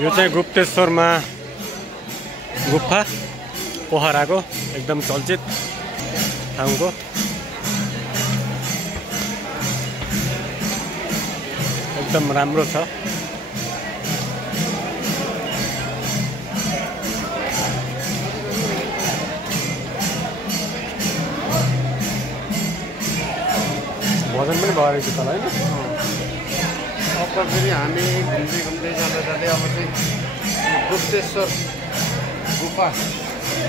यो चाहिँ गुप्तेश्वरमा गुफा पोखराको एकदम चर्चित ठाउँको एकदम राम्रो छ। भजन पनि भएर छ तल हैन। अब फेरि हामी घुम्दै घुम्दै जाँदा अब चाहिँ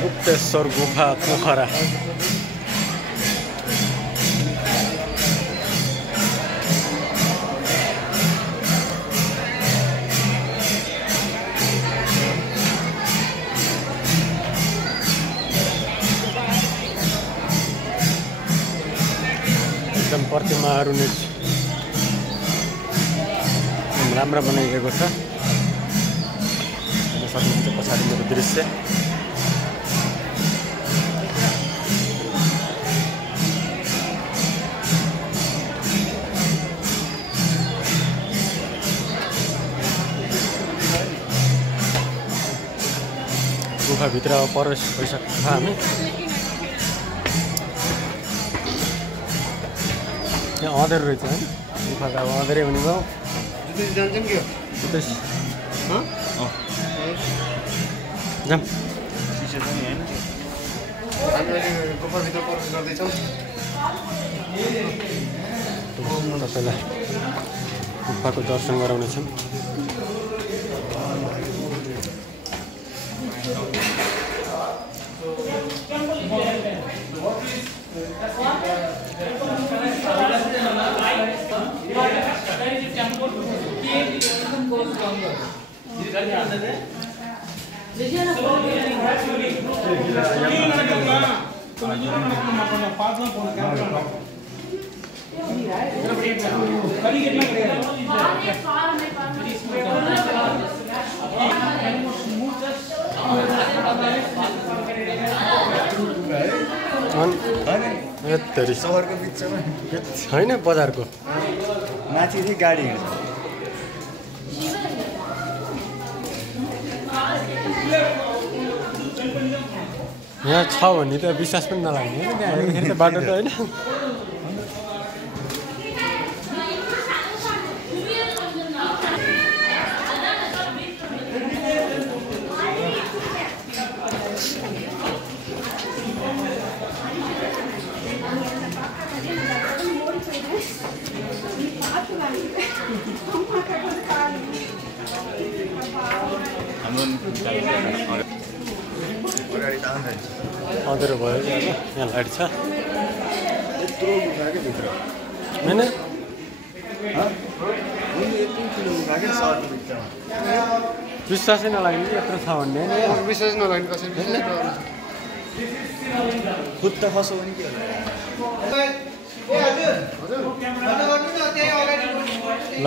गुप्तेश्वर गुफा पोखरा। एकदम प्रतिमाहरू नै राम्रो बनाइएको छ। हेर्न सक्नुहुन्छ पछाडि मेरो दृश्य। गुफाभित्र प्रवेश भइसकेको छ हामी। यहाँ अँधेरो रहेछ है गुफा त। अब अँधेरै हुने भयो। जान्छौँ के जाम हामी अहिले गुफाभित्र प्रवेश गर्दैछौँ। तपाईँलाई गुफाको दर्शन गराउनेछौँ। सहरको बिचमा होइन बजारको माथि चाहिँ गाडी हिँड्छ। यहाँ छ भने त विश्वास पनि नलाग्ने होइन। त्यहाँ हेर्दाखेरि त बाटो त होइन। अँधेरो भयो कि अब यहाँ लाइट छ होइन। विश्वासै नलाग्ने कि यत्रो छ भन्ने होइन। विश्वास नलाग्ने कसरी खुद त खसो भने के ल